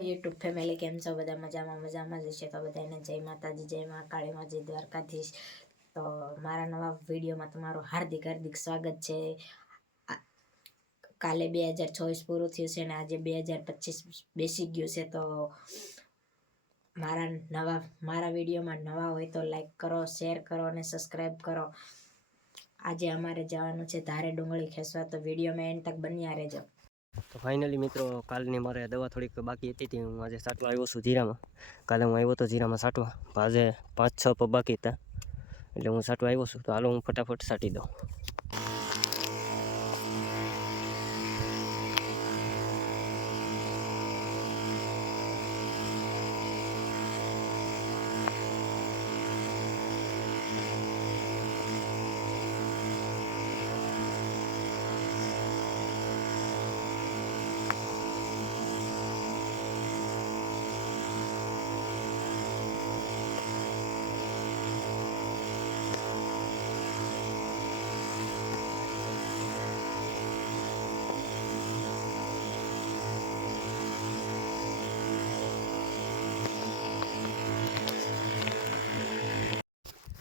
YouTube family કેમ છો? બધા મજામાં જ છે. તો બધાને જય માતાજી, જય મા કાળીમાં, જય દ્વારકાધીશ. તો મારા નવા વિડીયોમાં તમારું હાર્દિક સ્વાગત છે. કાલે 2024 પૂરું થયું છે અને આજે 2025 બેસી ગયું છે. તો મારા વિડીયોમાં નવા હોય તો લાઈક કરો, શેર કરો અને સબસ્ક્રાઈબ કરો. આજે અમારે જવાનું છે ધારે ડુંગળી ખેંચવા, તો વિડીયોમાં એન્ડ તક બન્યા રહેજો. તો ફાઇનલી મિત્રો, કાલની મારે દવા થોડીક બાકી હતી હું આજે સાટવા આવ્યો છું જીરામાં. કાલે હું આવ્યો હતો જીરામાં સાટવા, આજે 5-6 પગ બાકી હતા એટલે હું સાટવા આવ્યો છું. તો હાલો હું ફટાફટ સાટી દઉં.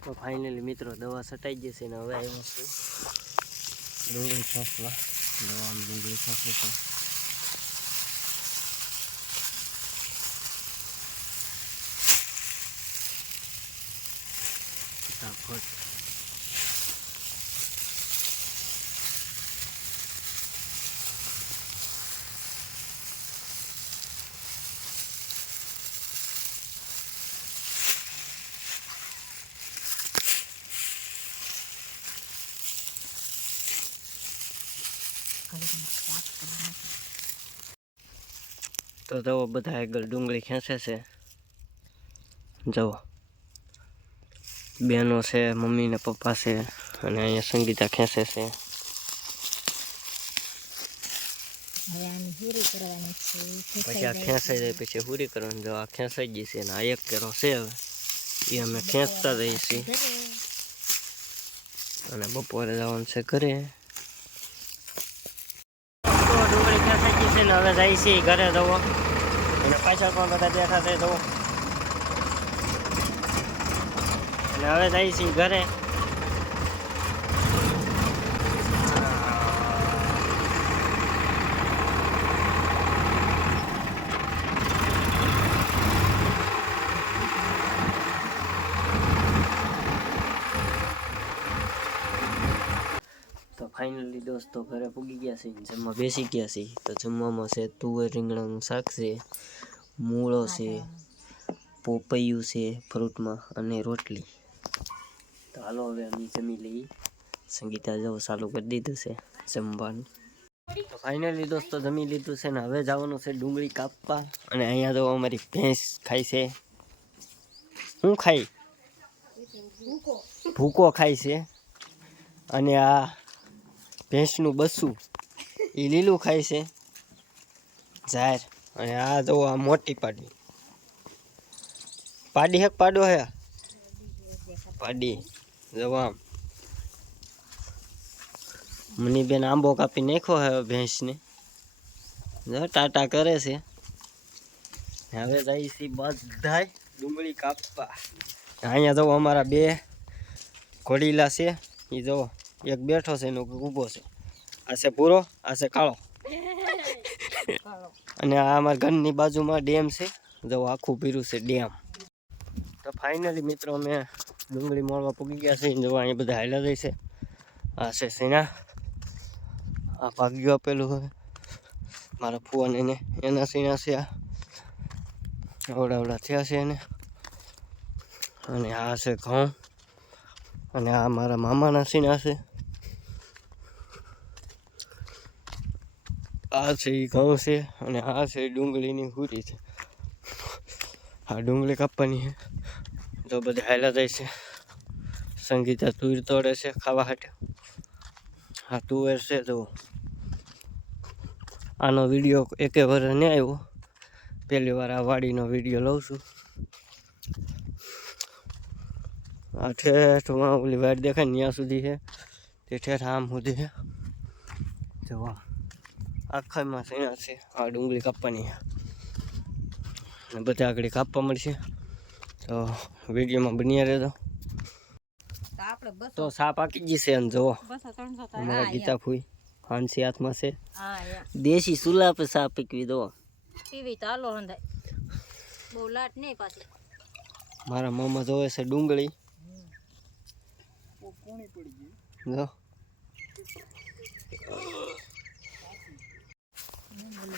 તો ફાઇનલી મિત્રો દવા છટાઈ જશે ને હવે આવ્યો છું ડુંગળી છાંટવા. દવામાં ડુંગળી છાંટે છે. ફટાફટ તો જવો બધા આગળ ડુંગળી ખેંચે છે. જવો બેનો છે, મમ્મી ને પપ્પા છે અને અહીંયા સંગીતા ખેંચે છે. પછી આ ખેંચાઈ જાય પછી પૂરી કરવાની. જો આ ખેંચાઈ ગઈ છે ને આ એક કેરો છે હવે એ અમે ખેંચતા જઈએ છીએ અને બપોરે જવાનું છે ઘરે. ડુંગળી ખેંચાઈ ગઈ છે ને હવે જાય છે ઘરે જવો અને પાછળ પણ બધા દેખાશે જવો અને હવે જાય છે ઘરે. તો ફાઇનલી દોસ્તો ઘરે પૂગી ગયા છે, જમવા બેસી ગયા છે. તો જમવામાં છે તુવેર રીંગણાનું શાક છે, મૂળો છે, પોપૈયું છે ફ્રૂટમાં અને રોટલી. તો હાલો હવે અમે જમી લઈએ. સંગીતા જવું ચાલુ કરી દીધું છે જમવાનું. તો ફાઇનલી દોસ્તો જમી લીધું છે ને હવે જવાનું છે ડુંગળી કાપવા. અને અહીંયા તો અમારી ભેંસ ખાય છે. શું ખાય? ભૂકો ખાય છે. અને આ ભેંસનું બસું એ લીલું ખાય છે ઝાર. અને આ જો આ મોટી પાડી પાડી હે પાડો હે પાડી જો આમ મનીબેન આંબો કાપી નાખ્યો હે ભેંસને. જો ટાટા કરે છે. હવે જાય છે બધાય ડુંગળી કાપવા. અહીંયા જો અમારા બે ઘોડીલા છે એ જો એક બેઠો છે એનો ઊભો છે. આ છે ભૂરો, આ છે કાળો. અને આ અમારા ઘરની બાજુમાં ડેમ છે. જો આખું ભીરું છે ડેમ. તો ફાઇનલી મિત્રો અમે ડુંગળી મોળવા પૂગી ગયા છે. જો અહીંયા બધા હાલ્યા જાય છે. આ છે સીના, આ ભાગ્યું આપેલું હોય મારા ફુવાને એને એના સીના છે. આ અવડા થયા છે એને. અને આ છે ઘઉં અને આ મારા મામાના સીના છે. આ છે એ ઘઉં છે અને આ છે ડુંગળીની હુરી છે. આ ડુંગળી કાપવાની છે. તો બધા હાલ્યા જાય છે. સંગીતા તુર તોડે છે ખાવા હાટે. આ તુવેર છે. તો આનો વિડીયો એકે વર્ષ નહીં આવ્યો, પહેલી વાર આ વાડીનો વિડીયો લઉં છું. આ ઠેઠમાં ઓલી વાડ દેખાય ને ત્યાં સુધી છે. તે ઠેઠ આમ સુધી છે. જવા આખામાં સીણા છે. આ ડુંગળી કાપવાની અને બધા આગળ કાપવા મળશે. તો વિડીયોમાં બન્યા રહેજો. તો સા પાકી ગઈ છે અને જુઓ અમારા ગીતા ફૂઈ હાંસી હાથમાં છે. દેશી ચૂલા પર સા પીકવી દો. પીવી તો હાલો હંધાય, બહુ લાટ નહીં પાછી. મારા મામા જોવે છે ડુંગળી. જો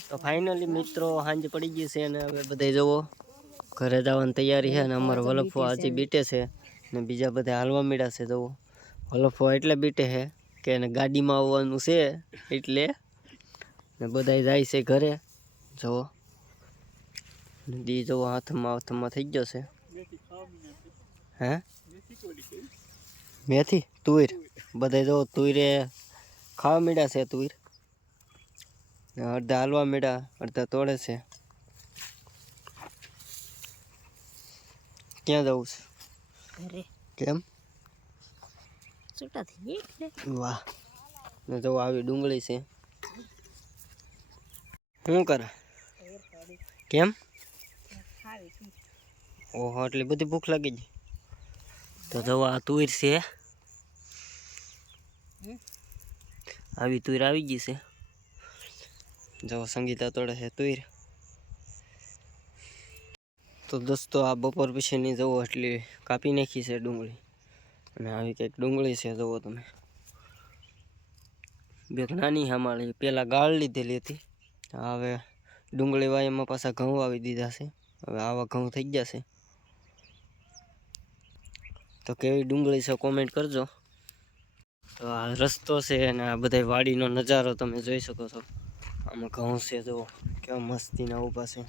તો ફાઇનલી મિત્રો સાંજ પડી ગઈ છે અને હવે બધા જવો ઘરે જવાની તૈયારી છે. અને અમારો વલફો હજી બીટે છે ને બીજા બધા હાલવા મીડા છે. જવો વલફો એટલે બીટે છે કે એને ગાડીમાં આવવાનું છે એટલે ને બધા જાય છે ઘરે. જવો દી જવો હાથમાં થઈ ગયો છે. હે મેથી તુર બધા જો તુરે ખાવા મીડા છે. તુર અડધા હાલવા મીડા, અડધા તોડે છે. ક્યાં જવું છે? ઘરે. કેમ? છૂટા થઈ ગઈ એટલે. વાહ ને જો આવી ડુંગળી છે. શું કરે? કેમ? ઓહો એટલી બધી ભૂખ લાગી ગઈ. તો જો આ તુર છે. આવી તુર આવી ગઈ છે. જો સંગીતા તોડે છે તુર. તો દોસ્તો આ બપોર પછીની જવો એટલી કાપી નાખી છે ડુંગળી. અને આવી કંઈક ડુંગળી છે જુઓ તમે. બે નાની હમાળી પહેલાં ગાળ લીધેલી હતી. હવે ડુંગળી વાયમાં પાછા ઘઉં વાવી દીધા છે. હવે આવા ઘઉં થઈ ગયા છે. તો કેવી ડુંગળી છે કોમેન્ટ કરજો. તો આ રસ્તો છે અને આ બધા વાડીનો નજારો તમે જોઈ શકો છો. આમાં ઘઉં છે જો કેવા મસ્તીના ઊભા છે.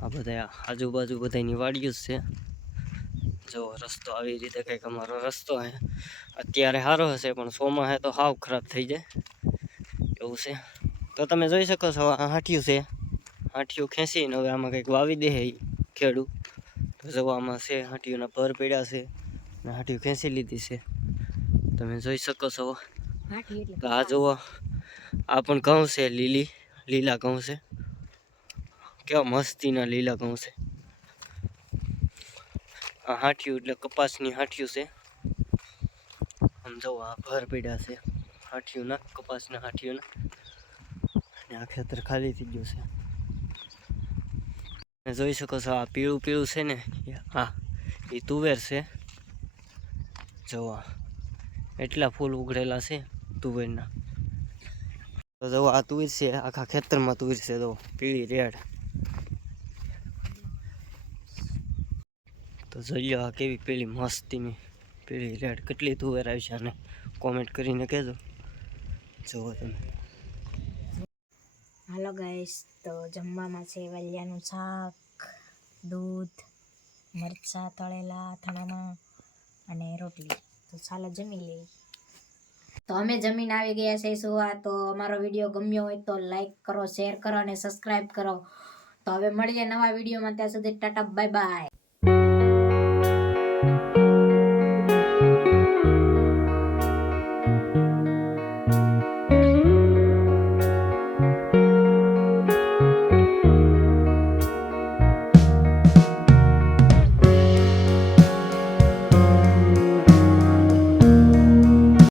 આ બધા આજુબાજુ બધાની વાડીઓ જ છે. જો રસ્તો આવી રીતે કંઈક અમારો રસ્તો છે. અત્યારે સારો હશે પણ સોમાં હે તો હાવ ખરાબ થઈ જાય એવું છે. તો તમે જોઈ શકો છો આ હાંઠિયું છે. હાંઠિયું ખેંચીને હવે આમાં કંઈક વાવી દે ખેડૂ. તો જો આમાં છે હાંઠિયુંના ભર પડ્યા છે ને હાંઠિયું ખેંચી લીધી છે તમે જોઈ શકો છો. તો આ જુઓ આ પણ ઘઉં છે લીલા ઘઉં છે. કેવા મસ્તીના લીલા ઘઉં છે. આ હાંઠિયું એટલે કપાસની હાંઠિયું છે. આમ જો આ ભર પડ્યા છે હાંઠિયુંના, કપાસના હાંઠિયુંના. અને આ ખેતર ખાલી થઈ ગયું છે. જોઈ શકો છો આ પીળું પીળું છે ને, હા એ તુવેર છે. જોવા એટલા ફૂલ ઉઘડેલા છે તુવેરના. તો જો આ તુવેર છે આખા ખેતરમાં તુવેર છે. જો પીળી રેડ. તો જોઈએ આ કેવી પેલી મસ્તીની પીળી રેડ કેટલી તુવેર આવી છે અને કોમેન્ટ કરીને કહેજો. જુઓ તમે. હાલો ગાઈસ, તો જમવામાં છે વાલિયાનું શાક, દૂધ, મરચાં તળેલા અથાણામાં અને રોટલી. તો ચાલો જમી લઈએ. તો અમે જમીન આવી ગયા છે સુવા. તો અમારો વિડીયો ગમ્યો હોય તો લાઈક કરો, શેર કરો અને સબસ્ક્રાઈબ કરો. તો હવે મળીએ નવા વિડીયોમાં. ત્યાં સુધી ટાટા બાય બાય.